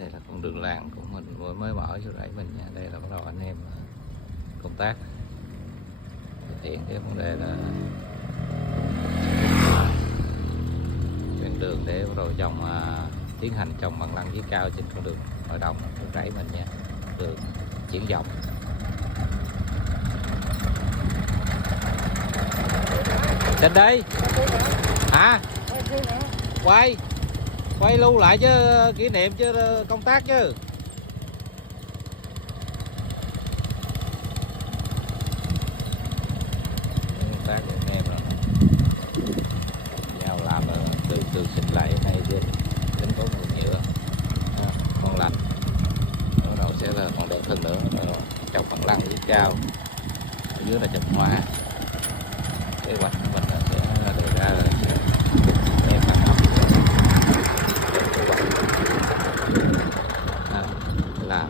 Đây là con đường làng của mình mới mở cho rẫy mình nha. Đây là bắt đầu anh em công tác thực hiện cái vấn đề là chuyển đường để bắt đầu tiến hành trồng bằng lăng dưới cao trên con đường nội đồng của rẫy mình nha. Đường chuyển dọc. Trên đây hả? Quay lưu lại chứ, kỷ niệm chứ, công tác chứ. Công tác của anh em rồi nhau làm từ xịt lại hay trên đến có mùi nhựa ngon lành. Bắt đầu sẽ là còn đẹp hơn nữa, trồng bằng lăng dưới cao, ở dưới là trồng hoa. Kế hoạch của mình sẽ đề ra là sẽ em thành lập làm